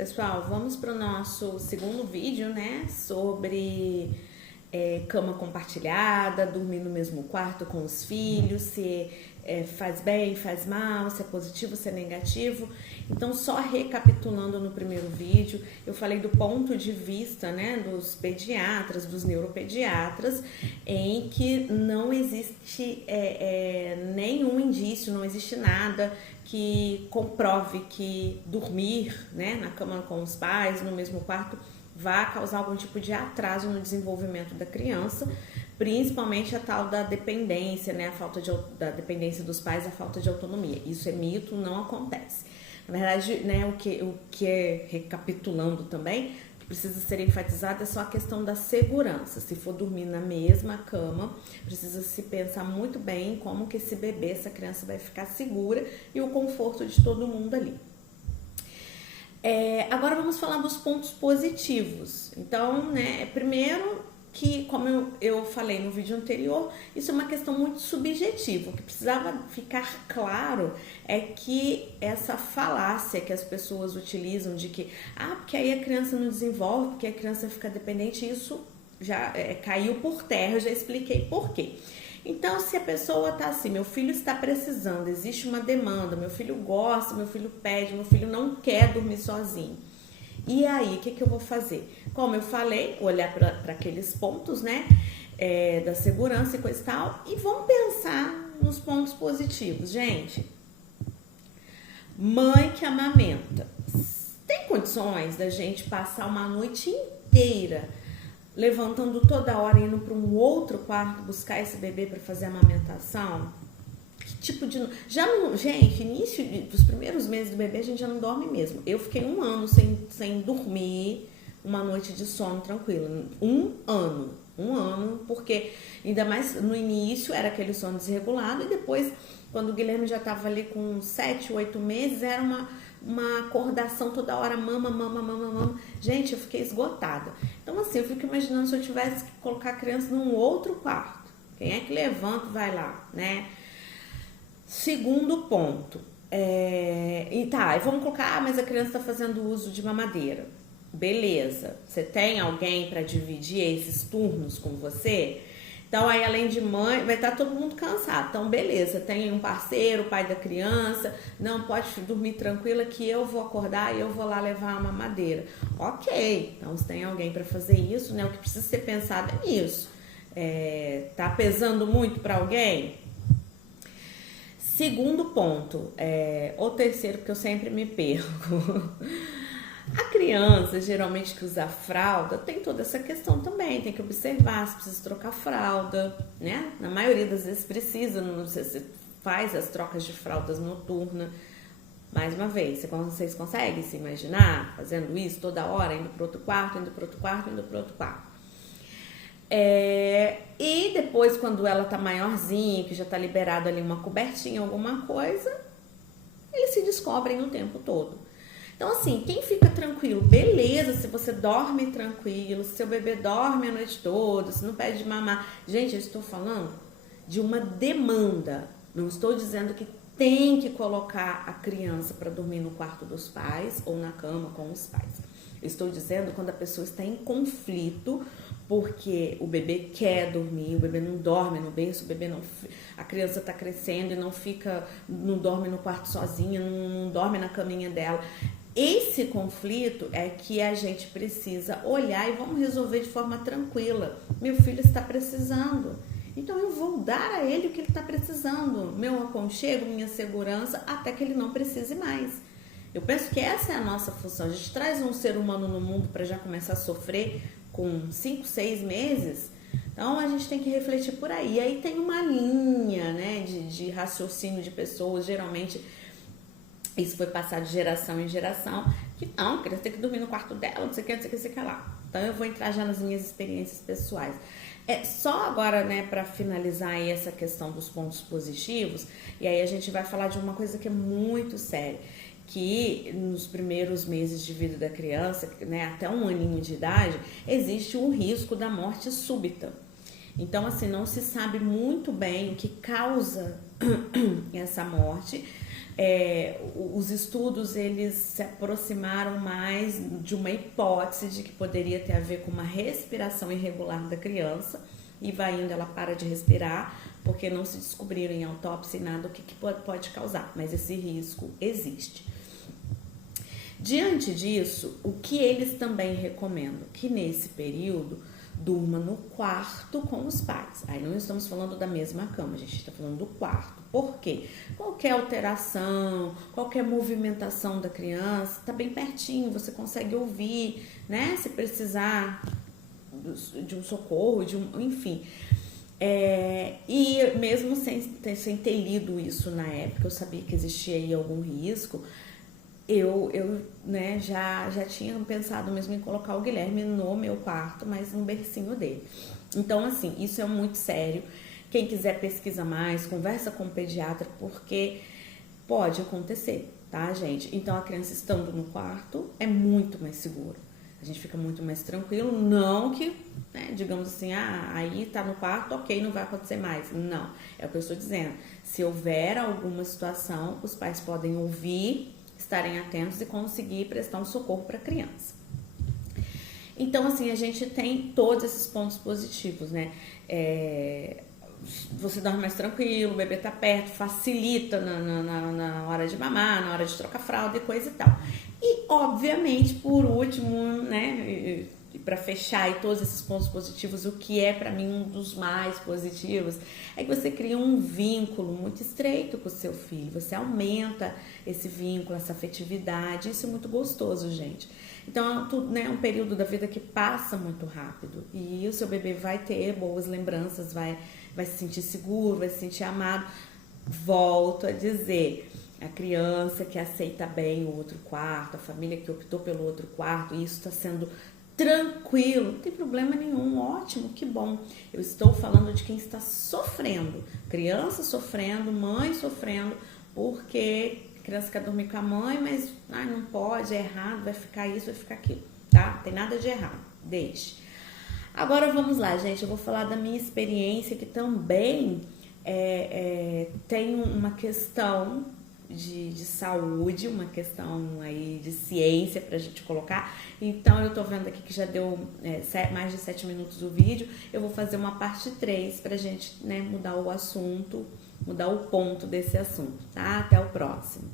Pessoal, vamos para o nosso segundo vídeo, né? Sobre cama compartilhada, dormir no mesmo quarto com os filhos, se faz bem, faz mal, se é positivo, se é negativo. Então, só recapitulando no primeiro vídeo, eu falei do ponto de vista, né, dos pediatras, dos neuropediatras, em que não existe nenhum indício, não existe nada que comprove que dormir, né, na cama com os pais, no mesmo quarto, vai causar algum tipo de atraso no desenvolvimento da criança, principalmente a tal da dependência, né, da dependência dos pais, a falta de autonomia. Isso é mito, não acontece. Na verdade, né, o que é, recapitulando também, que precisa ser enfatizado é só a questão da segurança. Se for dormir na mesma cama, precisa se pensar muito bem como que esse bebê, essa criança vai ficar segura e o conforto de todo mundo ali. Agora vamos falar dos pontos positivos. Então, né, primeiro que, como eu falei no vídeo anterior, isso é uma questão muito subjetiva. O que precisava ficar claro é que essa falácia que as pessoas utilizam de que, porque aí a criança não desenvolve, porque a criança fica dependente, isso já caiu por terra, eu já expliquei por quê. Então, se a pessoa tá assim, meu filho está precisando, existe uma demanda, meu filho gosta, meu filho pede, meu filho não quer dormir sozinho. E aí, o que eu vou fazer? Como eu falei, olhar para aqueles pontos, né, da segurança e coisa e tal, e vamos pensar nos pontos positivos. Gente, mãe que amamenta, tem condições da gente passar uma noite inteira levantando toda hora, indo para um outro quarto buscar esse bebê para fazer a amamentação? Que tipo de... Gente, início dos primeiros meses do bebê a gente já não dorme mesmo. Eu fiquei 1 ano sem dormir uma noite de sono tranquila. 1 ano, porque ainda mais no início era aquele sono desregulado, e depois, quando o Guilherme já estava ali com 7, 8 meses, era uma acordação toda hora, mama. Gente, eu fiquei esgotada. Então, assim, eu fico imaginando se eu tivesse que colocar a criança num outro quarto. Quem é que levanta e vai lá, né? Segundo ponto. E vamos colocar, mas a criança está fazendo uso de mamadeira. Beleza. Você tem alguém para dividir esses turnos com você? Então, aí, além de mãe, vai estar todo mundo cansado. Então, beleza, tem um parceiro, pai da criança, não, pode dormir tranquila que eu vou acordar e eu vou lá levar a mamadeira. Ok, então se tem alguém para fazer isso, né? O que precisa ser pensado é nisso. Tá pesando muito para alguém? Segundo ponto, ou terceiro, porque eu sempre me perco. A criança, geralmente, que usa fralda, tem toda essa questão também, tem que observar se precisa trocar fralda, né? Na maioria das vezes precisa, não sei se faz as trocas de fraldas noturnas. Mais uma vez, vocês conseguem se imaginar fazendo isso toda hora, indo para outro quarto, indo para outro quarto, indo para outro quarto? E depois, quando ela tá maiorzinha, que já tá liberado ali uma cobertinha, alguma coisa, eles se descobrem o tempo todo. Então, assim, quem fica tranquilo, beleza, se você dorme tranquilo, se seu bebê dorme a noite toda, se não pede mamar. Gente, eu estou falando de uma demanda. Não estou dizendo que tem que colocar a criança para dormir no quarto dos pais ou na cama com os pais. Eu estou dizendo quando a pessoa está em conflito, porque o bebê quer dormir, o bebê não dorme no berço, a criança está crescendo e não dorme no quarto sozinha, não dorme na caminha dela. Esse conflito é que a gente precisa olhar e vamos resolver de forma tranquila. Meu filho está precisando, então eu vou dar a ele o que ele está precisando, meu aconchego, minha segurança, até que ele não precise mais. Eu penso que essa é a nossa função. A gente traz um ser humano no mundo para já começar a sofrer com 5, 6 meses. Então a gente tem que refletir por aí. E aí tem uma linha, né, de raciocínio de pessoas, geralmente isso foi passado de geração em geração, que não, a criança tem que dormir no quarto dela, não sei o que lá. Então eu vou entrar já nas minhas experiências pessoais. Só agora, né, para finalizar aí essa questão dos pontos positivos, e aí a gente vai falar de uma coisa que é muito séria, que nos primeiros meses de vida da criança, né, até 1 aninho de idade, existe um risco da morte súbita. Então, assim, não se sabe muito bem o que causa essa morte. os estudos eles se aproximaram mais de uma hipótese de que poderia ter a ver com uma respiração irregular da criança, e vai indo, ela para de respirar, porque não se descobriram em autópsia e nada o que pode causar, mas esse risco existe. Diante disso, o que eles também recomendam? Que nesse período durma no quarto com os pais. Aí não estamos falando da mesma cama, a gente está falando do quarto. Por quê? Qualquer alteração, qualquer movimentação da criança, está bem pertinho, você consegue ouvir, né? Se precisar de um socorro, enfim. E mesmo sem ter lido isso na época, eu sabia que existia aí algum risco. Eu né, já tinha pensado mesmo em colocar o Guilherme no meu quarto, mas no bercinho dele. Então, assim, isso é muito sério. Quem quiser pesquisa mais, conversa com o pediatra, porque pode acontecer, tá, gente? Então, a criança estando no quarto é muito mais seguro. A gente fica muito mais tranquilo, não que, né, digamos assim, aí tá no quarto, ok, não vai acontecer mais. Não, é o que eu estou dizendo. Se houver alguma situação, os pais podem ouvir, estarem atentos e conseguir prestar um socorro para a criança. Então, assim, a gente tem todos esses pontos positivos, né? Você dorme mais tranquilo, o bebê tá perto, facilita na hora de mamar, na hora de trocar fralda e coisa e tal. E, obviamente, por último, né, e para fechar aí todos esses pontos positivos, o que é para mim um dos mais positivos é que você cria um vínculo muito estreito com o seu filho, você aumenta esse vínculo, essa afetividade, isso é muito gostoso, gente. Então, é um período da vida que passa muito rápido e o seu bebê vai ter boas lembranças, vai se sentir seguro, vai se sentir amado. Volto a dizer, a criança que aceita bem o outro quarto, a família que optou pelo outro quarto, e isso está sendo tranquilo, não tem problema nenhum, ótimo, que bom. Eu estou falando de quem está sofrendo, criança sofrendo, mãe sofrendo, porque a criança quer dormir com a mãe, mas não pode, é errado, vai ficar isso, vai ficar aquilo, tá? Não tem nada de errado, deixe. Agora vamos lá, gente, eu vou falar da minha experiência, que também tem uma questão de saúde, uma questão aí de ciência pra gente colocar. Então eu tô vendo aqui que já deu mais de 7 minutos o vídeo. Eu vou fazer uma parte 3 pra gente, né, mudar o assunto, mudar o ponto desse assunto, tá? Até o próximo.